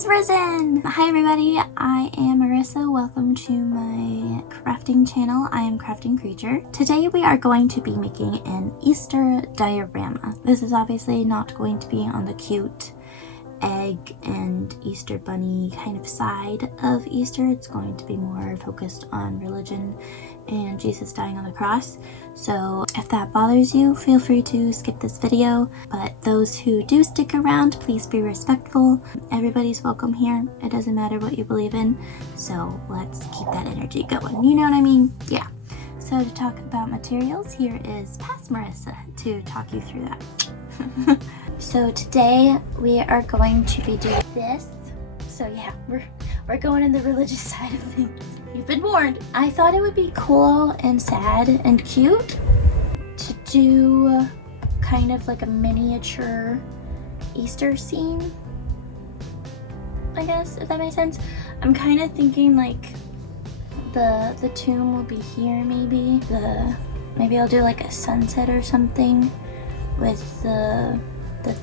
is risen! Hi everybody, I am Marissa. Welcome to my crafting channel. I am Crafting Creature. Today we are going to be making an Easter diorama. This is obviously not going to be on the cute egg and Easter bunny kind of side of Easter. It's going to be more focused on religion and Jesus dying on the cross. So if that bothers you, feel free to skip this video, but those who do stick around, please be respectful. Everybody's welcome here. It doesn't matter what you believe in, so let's keep that energy going. You know what I mean? Yeah. So to talk about materials, here is past Marissa to talk you through that. So today we are going to be doing this. So yeah, we're going in the religious side of things. You've been warned. I thought it would be cool and sad and cute to do kind of like a miniature Easter scene, I guess, if that makes sense. I'm kind of thinking like the tomb will be here, maybe. Maybe I'll do like a sunset or something with the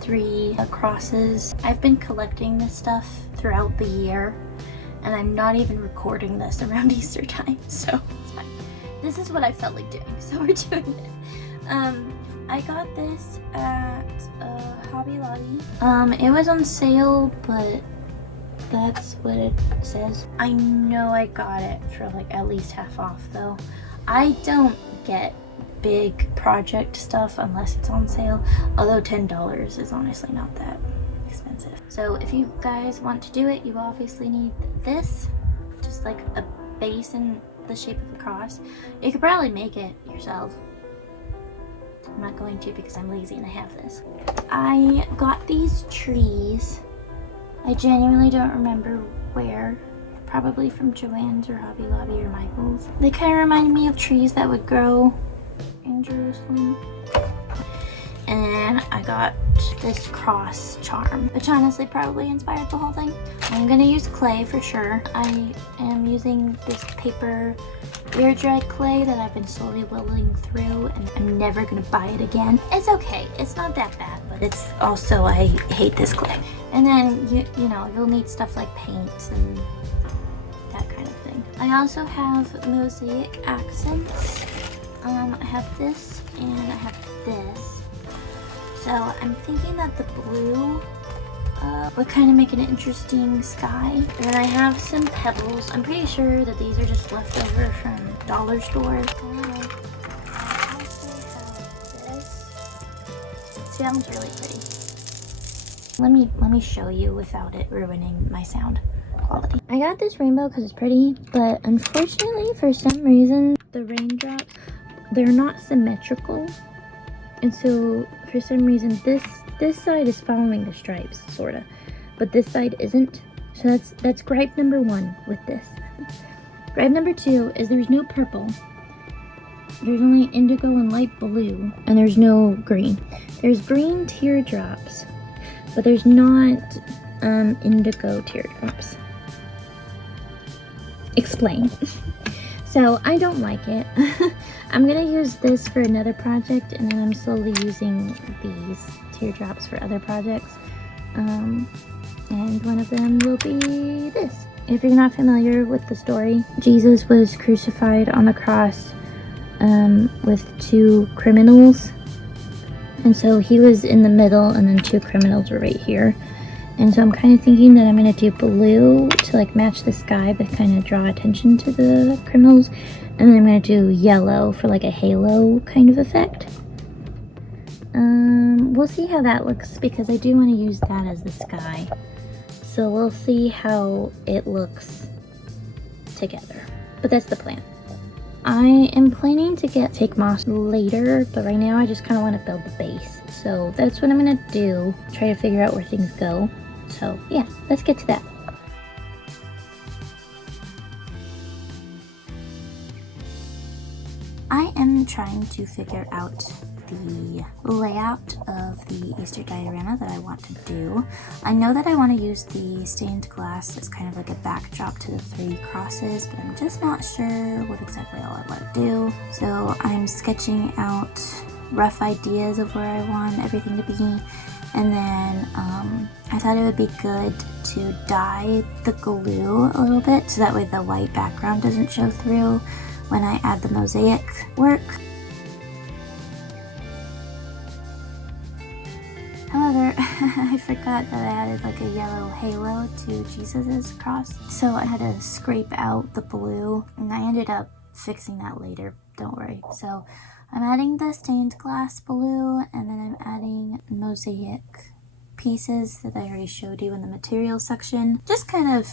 three crosses. I've been collecting this stuff throughout the year, and I'm not even recording this around Easter time, so it's fine. This is what I felt like doing, so we're doing it. I got this at Hobby Lobby. It was on sale, but that's what it says. I know I got it for like at least half off though. I don't get big project stuff unless it's on sale, although $10 is honestly not that expensive. So if you guys want to do it, you obviously need this, just like a base in the shape of a cross. You could probably make it yourself. I'm not going to because I'm lazy and I have this. I got these trees. I genuinely don't remember where. Probably from Joann's or Hobby Lobby or Michael's. They kind of remind me of trees that would grow in Jerusalem. And then I got this cross charm, which honestly probably inspired the whole thing. I'm gonna use clay for sure. I am using this paper air dry clay that I've been slowly whittling through, and I'm never gonna buy it again. It's okay, it's not that bad, but it's also, I hate this clay. And then you know, you'll need stuff like paint and that kind of thing. I also have mosaic accents. I have this and I have this. So I'm thinking that the blue would kind of make an interesting sky. And then I have some pebbles. I'm pretty sure that these are just leftover from dollar store. I also have this. It sounds really pretty. Let me show you without it ruining my sound quality. I got this rainbow because it's pretty, but unfortunately for some reason the raindrops, they're not symmetrical, and so for some reason this side is following the stripes sorta, but this side isn't. So that's gripe number one with this. Gripe number two is there's no purple, there's only indigo and light blue, and there's no green. There's green teardrops, but there's not indigo teardrops. Explain. So I don't like it. I'm gonna use this for another project, and then I'm slowly using these teardrops for other projects. And one of them will be this. If you're not familiar with the story, Jesus was crucified on the cross with two criminals. And so he was in the middle, and then two criminals were right here. And so I'm kind of thinking that I'm going to do blue to like match the sky, but kind of draw attention to the criminals. And then I'm going to do yellow for like a halo kind of effect. We'll see how that looks, because I do want to use that as the sky. So we'll see how it looks together. But that's the plan. I am planning to get fake moss later, but right now I just kind of want to build the base. So that's what I'm going to do. Try to figure out where things go. So yeah, let's get to that. I am trying to figure out the layout of the Easter diorama that I want to do. I know that I want to use the stained glass as kind of like a backdrop to the three crosses, but I'm just not sure what exactly all I want to do. So I'm sketching out rough ideas of where I want everything to be, And then I thought it would be good to dye the glue a little bit so that way the white background doesn't show through when I add the mosaic work. However, I forgot that I added like a yellow halo to Jesus's cross, so I had to scrape out the blue, and I ended up fixing that later, don't worry. So I'm adding the stained glass blue, and then I'm adding mosaic pieces that I already showed you in the materials section, just kind of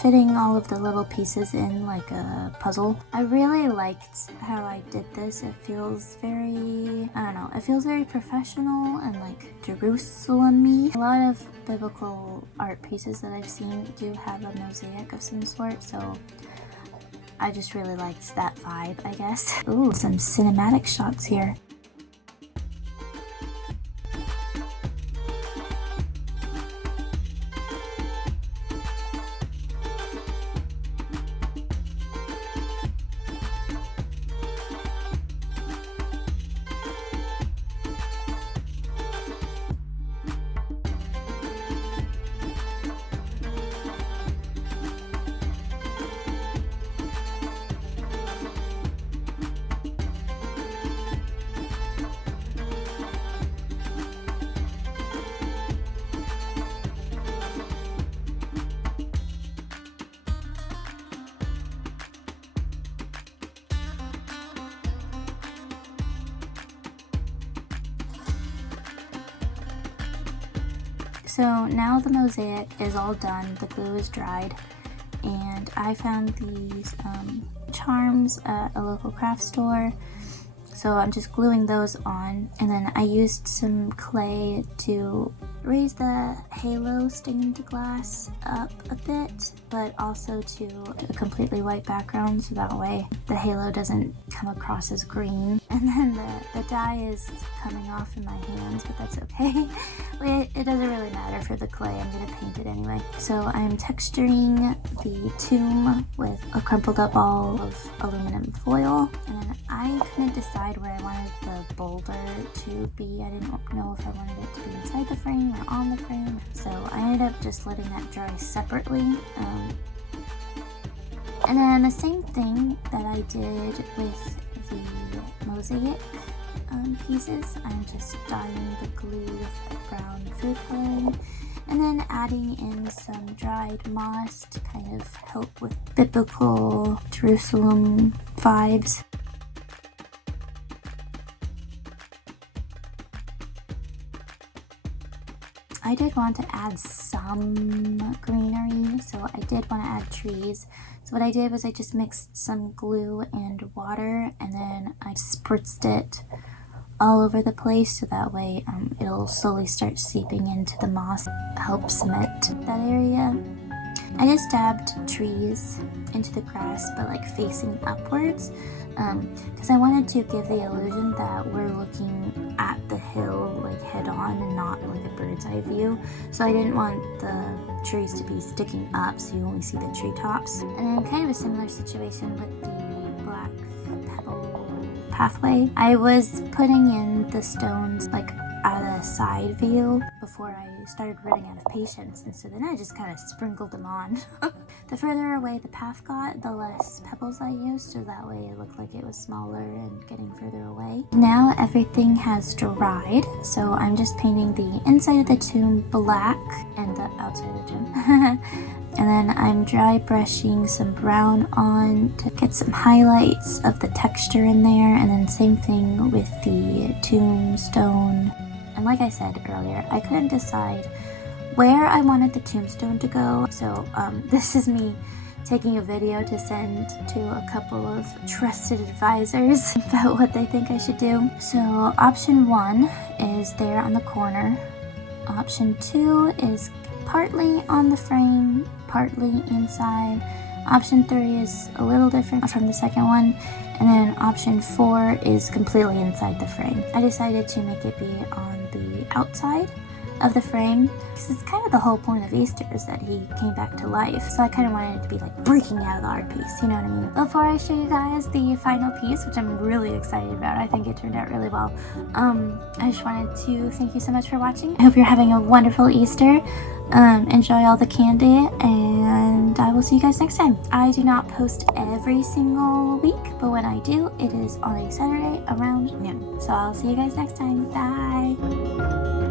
fitting all of the little pieces in like a puzzle. I really liked how I did this. It feels very, I don't know, it feels very professional and like Jerusalem-y. A lot of biblical art pieces that I've seen do have a mosaic of some sort, so I just really liked that vibe, I guess. Ooh, some cinematic shots here. So now the mosaic is all done, the glue is dried, and I found these charms at a local craft store. So I'm just gluing those on, and then I used some clay to raise the halo stained glass up a bit, but also to a completely white background so that way the halo doesn't come across as green. And then the dye is coming off in my hands, but that's okay. It doesn't really matter for the clay, I'm gonna paint it anyway. So I'm texturing the tomb with a crumpled up ball of aluminum foil, and then I couldn't decide where I wanted the boulder to be. I didn't know if I wanted it to be inside the frame or on the frame, so I ended up just letting that dry separately. And then the same thing that I did with the mosaic pieces, I'm just dyeing the glue with a brown food coloring, and then adding in some dried moss to kind of help with biblical Jerusalem vibes. I did want to add some greenery, so I did want to add trees. So what I did was I just mixed some glue and water, and then I spritzed it all over the place so that way it'll slowly start seeping into the moss, help cement that area. I just dabbed trees into the grass, but like facing upwards, because I wanted to give the illusion that we're looking at the hill like head on and not like a bird's eye view. So I didn't want the trees to be sticking up so you only see the treetops. And then kind of a similar situation with the black pebble pathway. I was putting in the stones like at a side view before I started running out of patience, and so then I just kind of sprinkled them on. The further away the path got, the less pebbles I used, so that way it looked like it was smaller and getting further away. Now everything has dried, so I'm just painting the inside of the tomb black and the outside of the tomb. And then I'm dry brushing some brown on to get some highlights of the texture in there, and then same thing with the tombstone. And like I said earlier, I couldn't decide where I wanted the tombstone to go, so this is me taking a video to send to a couple of trusted advisors about what they think I should do. So option 1 is there on the corner. Option 2 is partly on the frame, partly inside. Option 3 is a little different from the second one. And then option 4 is completely inside the frame. I decided to make it be on the outside of the frame, because it's kind of the whole point of Easter is that he came back to life. So I kind of wanted it to be like breaking out of the art piece, you know what I mean? Before I show you guys the final piece, which I'm really excited about, I think it turned out really well, I just wanted to thank you so much for watching. I hope you're having a wonderful Easter. Enjoy all the candy, and I will see you guys next time. I do not post every single week, but when I do, it is on a Saturday around noon. So I'll see you guys next time. Bye!